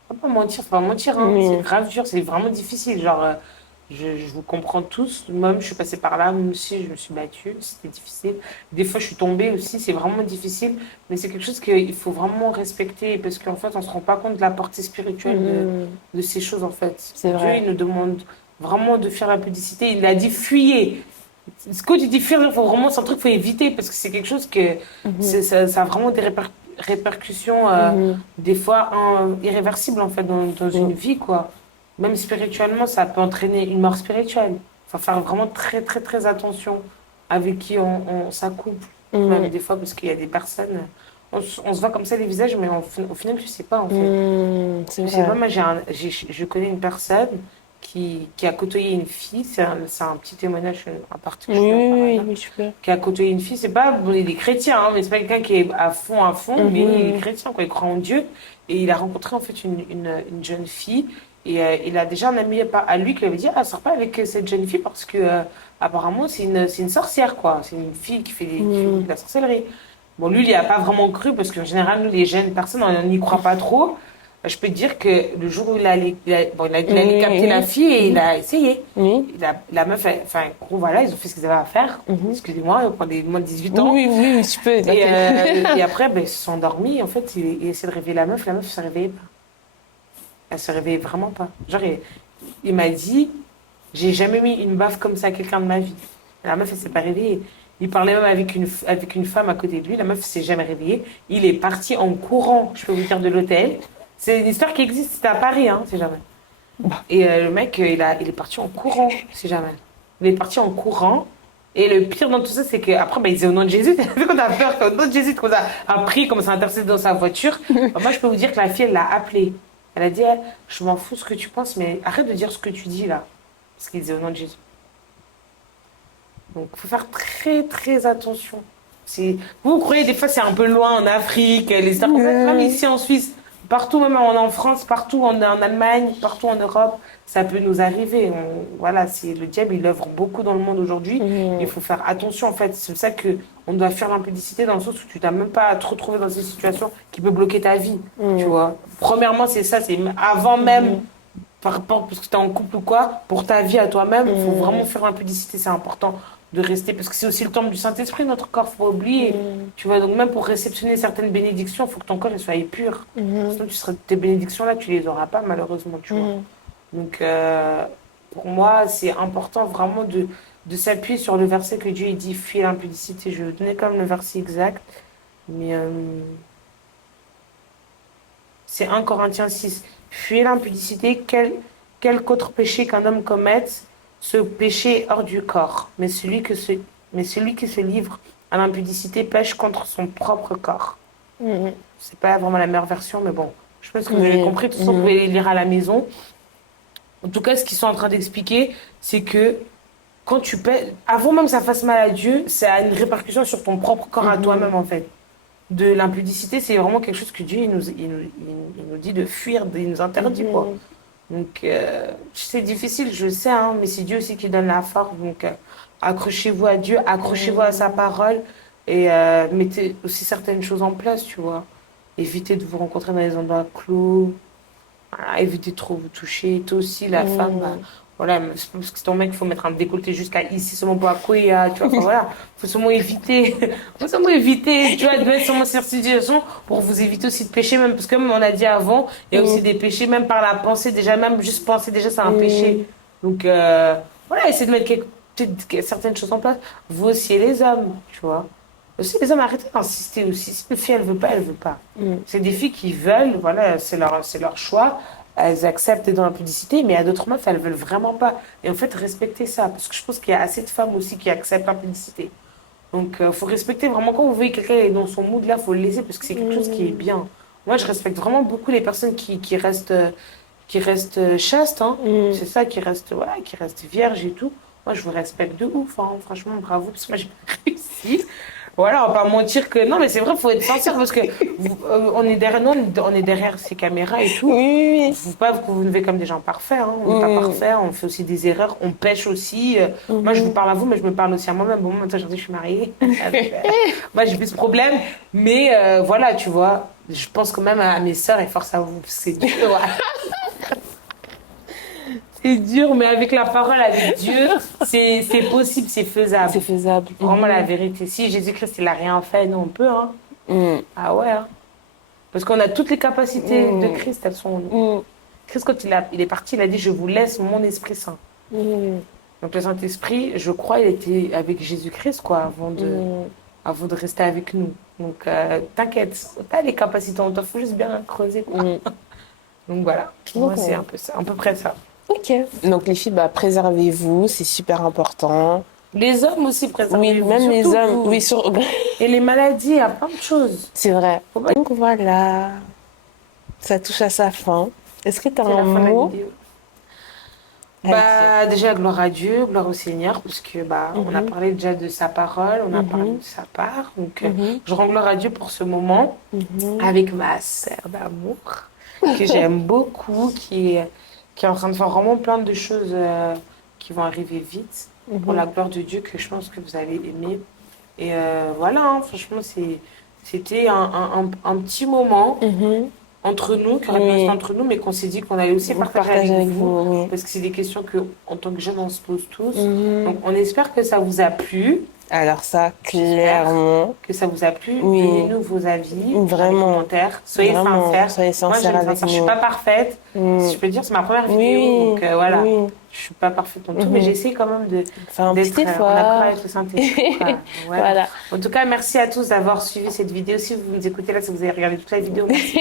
On va pas mentir, faut pas mentir, hein. C'est grave dur, c'est vraiment difficile. Genre, je vous comprends tous. Moi-même, je suis passée par là, même si je me suis battue, c'était difficile. Des fois, je suis tombée aussi, c'est vraiment difficile. Mais c'est quelque chose qu'il faut vraiment respecter parce qu'en fait, on se rend pas compte de la portée spirituelle de ces choses, en fait. C'est Dieu, vrai. il nous demande vraiment de faire la publicité. Il a dit fuyez. Quand tu dis fuir, c'est un truc qu'il faut éviter parce que c'est quelque chose que ça a vraiment des répercussions, des fois irréversibles, en fait, dans une vie, quoi. Même spirituellement, ça peut entraîner une mort spirituelle. Il faut faire vraiment très, très, très attention avec qui on s'accouple. Même des fois, parce qu'il y a des personnes, on se voit comme ça les visages, mais au final, je sais pas, en fait. C'est Je sais pas, vrai. moi, je connais une personne qui a côtoyé une fille, c'est un petit témoignage en particulier, Oui, super. qui a côtoyé une fille, c'est pas, bon, il est chrétien, hein, mais c'est pas quelqu'un qui est à fond, mais il est chrétien, quoi, il croit en Dieu. Et il a rencontré, en fait, une jeune fille. Et il a déjà un ami à lui qui lui avait dit, ah, sors pas avec cette jeune fille parce que, apparemment, c'est une sorcière, quoi. C'est une fille qui fait de la sorcellerie. Bon, lui, il n'y a pas vraiment cru parce qu'en général, nous, les jeunes personnes, on n'y croit pas trop. Je peux te dire que le jour où il allait capter la fille et il a essayé. La meuf, enfin, gros, voilà, ils ont fait ce qu'ils avaient à faire. Excusez-moi, pour des moins de 18 ans. Oui, tu peux. Et après, ben, ils se sont endormis. En fait, il essaie de réveiller la meuf ne se réveillait pas. Elle se réveillait vraiment pas. Genre, il m'a dit, j'ai jamais mis une baffe comme ça à quelqu'un de ma vie. La meuf, elle s'est pas réveillée. Il parlait même avec une femme à côté de lui. La meuf s'est jamais réveillée. Il est parti en courant, je peux vous dire, de l'hôtel. C'est une histoire qui existe, c'était à Paris, hein, si jamais. Et le mec, il est parti en courant, si jamais. Il est parti en courant. Et le pire dans tout ça, c'est qu'après, bah, il disait au nom de Jésus. Vu qu'on a peur, au nom de Jésus, qu'on a pris, comme ça intercédé dans sa voiture. Bah, moi, je peux vous dire que la fille, elle l'a appelé. Elle a dit, eh, je m'en fous ce que tu penses, mais arrête de dire ce que tu dis là. Parce qu'il disait au nom de Jésus. Donc, il faut faire très, très attention. Vous croyez, des fois, c'est un peu loin en Afrique, les histoires comme ça. Même ici en Suisse, partout, même en France, partout en Allemagne, partout en Europe, ça peut nous arriver. Voilà, le diable, il œuvre beaucoup dans le monde aujourd'hui. Il faut faire attention, en fait. C'est pour ça qu'on doit faire l'impudicité dans le sens où tu ne dois même pas te retrouver dans une situation qui peut bloquer ta vie. Tu vois. Premièrement, c'est ça, c'est avant même. Par rapport, parce que tu es en couple ou quoi, pour ta vie à toi-même, il faut vraiment faire l'impudicité, c'est important de rester, parce que c'est aussi le temple du Saint-Esprit, notre corps, faut pas oublier. Tu vois, donc même pour réceptionner certaines bénédictions, il faut que ton corps il soit pur. Sinon, tes bénédictions-là, tu les auras pas, malheureusement, tu vois. Donc, pour moi, c'est important vraiment de s'appuyer sur le verset que Dieu il dit, fuis l'impudicité. Je vais donner comme le verset exact, mais c'est 1 Corinthiens 6. Fuis l'impudicité, quelque autre péché qu'un homme commette, ce péché est hors du corps. Mais celui qui se livre à l'impudicité pêche contre son propre corps. C'est pas vraiment la meilleure version, mais bon, je pense que vous avez compris. De toute façon, vous pouvez les lire à la maison. En tout cas, ce qu'ils sont en train d'expliquer, c'est que quand tu pêches, avant même que ça fasse mal à Dieu, ça a une répercussion sur ton propre corps à toi-même, en fait. De l'impudicité, c'est vraiment quelque chose que Dieu il nous dit de fuir, il nous interdit, quoi. Donc, c'est difficile, je sais, hein, mais c'est Dieu aussi qui donne la force. Donc, accrochez-vous à Dieu, accrochez-vous à sa parole et mettez aussi certaines choses en place, tu vois. Évitez de vous rencontrer dans les endroits clos. Voilà, évitez de trop vous toucher. Toi aussi, la femme, bah, voilà, c'est pas parce que c'est ton mec, il faut mettre un décolleté jusqu'à ici, seulement pour accueillir, tu vois. Enfin, voilà, faut seulement éviter. Faut seulement éviter, tu vois, de mettre seulement cette situation pour vous éviter aussi de pécher, même parce que comme on a dit avant, il y a aussi des péchés, même par la pensée, déjà, même juste penser, déjà, c'est un péché. Donc, voilà, essayez de mettre certaines choses en place. Vous aussi, les hommes, tu vois. Aussi, les hommes, arrêtez d'insister aussi. Si une fille, elle veut pas, elle veut pas. C'est des filles qui veulent, voilà, c'est leur choix. Elles acceptent d'être dans la publicité, mais il y a d'autres meufs, elles veulent vraiment pas. Et en fait, respectez ça. Parce que je pense qu'il y a assez de femmes aussi qui acceptent la publicité. Donc, il faut respecter vraiment. Quand vous voyez quelqu'un est dans son mood là, il faut le laisser parce que c'est quelque chose qui est bien. Moi, je respecte vraiment beaucoup les personnes qui restent chastes. Hein. C'est ça, voilà, qui restent vierges et tout. Moi, je vous respecte de ouf. Hein. Franchement, bravo. Parce que moi, j'ai pas réussi. Voilà, on va pas mentir que... Non, mais c'est vrai, il faut être sincère parce que on est derrière, nous, on est derrière ces caméras et tout. Oui. Faut pas que vous vivez comme des gens parfaits. Hein. On n'est pas parfaits, on fait aussi des erreurs, on pêche aussi. Moi, je vous parle à vous, mais je me parle aussi à moi-même. Bon, moi, aujourd'hui, je suis mariée. Moi, j'ai plus ce problème. Mais voilà, tu vois, je pense quand même à mes sœurs et force à vous. C'est dur. C'est dur, mais avec la parole, avec Dieu, c'est possible, c'est faisable. C'est faisable. Vraiment la vérité. Si Jésus-Christ, il n'a rien fait, nous, on peut. Hein. Ah ouais. Hein. Parce qu'on a toutes les capacités de Christ, elles sont en nous. Christ, quand il est parti, il a dit, je vous laisse mon Esprit Saint. Donc le Saint-Esprit, je crois, il était avec Jésus-Christ, quoi, avant de rester avec nous. Donc t'inquiète, t'as les capacités en toi, il faut juste bien creuser, quoi. Donc voilà, moi c'est un peu ça, à peu près ça. Ok. Donc les filles, bah, préservez-vous, c'est super important. Les hommes aussi, préservez-vous. Oui, même les hommes. Vous. Oui, Et les maladies, il y a plein de choses. c'est vrai. Donc voilà, ça touche à sa fin. Est-ce que tu as C'est la un fin de la mot vidéo. à Bah, déjà, gloire à Dieu, gloire au Seigneur, parce que bah, on a parlé déjà de sa parole, on a parlé de sa part. Donc, je rends gloire à Dieu pour ce moment avec ma sœur d'amour, que j'aime beaucoup, qui est en train de faire vraiment plein de choses qui vont arriver vite, pour la gloire de Dieu, que je pense que vous allez aimer. Et voilà, hein, franchement, c'était un petit moment entre nous, qui aurait pu rester entre nous, mais qu'on s'est dit qu'on allait aussi partager avec vous, parce que c'est des questions que, en tant que jeunes, on se pose tous. Donc, on espère que ça vous a plu. Alors ça, clairement. Que ça vous a plu. Donnez-nous vos avis, vraiment, vos commentaires. Soyez sincères. Soyez sincères. Moi, je suis pas parfaite. Si je peux dire, c'est ma première vidéo. Donc voilà. Je suis pas parfaite en tout, mais j'essaie quand même faire un petit d'être effort. en accord avec le Saint-Esprit. Ouais. Voilà. En tout cas, merci à tous d'avoir suivi cette vidéo. Si vous nous écoutez là, si vous avez regardé toute la vidéo, merci.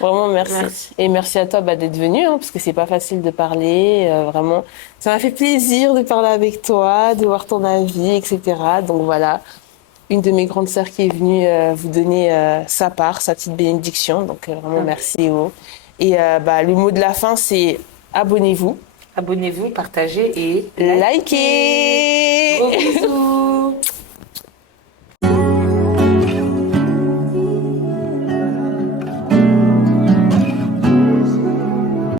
Vraiment, merci. Merci. Et merci à toi d'être venu, hein, parce que c'est pas facile de parler. Vraiment, ça m'a fait plaisir de parler avec toi, de voir ton avis, etc. Donc voilà, une de mes grandes sœurs qui est venue vous donner sa part, sa petite bénédiction. Donc vraiment, merci Ewo. Et le mot de la fin, c'est abonnez-vous. Abonnez-vous, partagez et Likez. Gros bisous.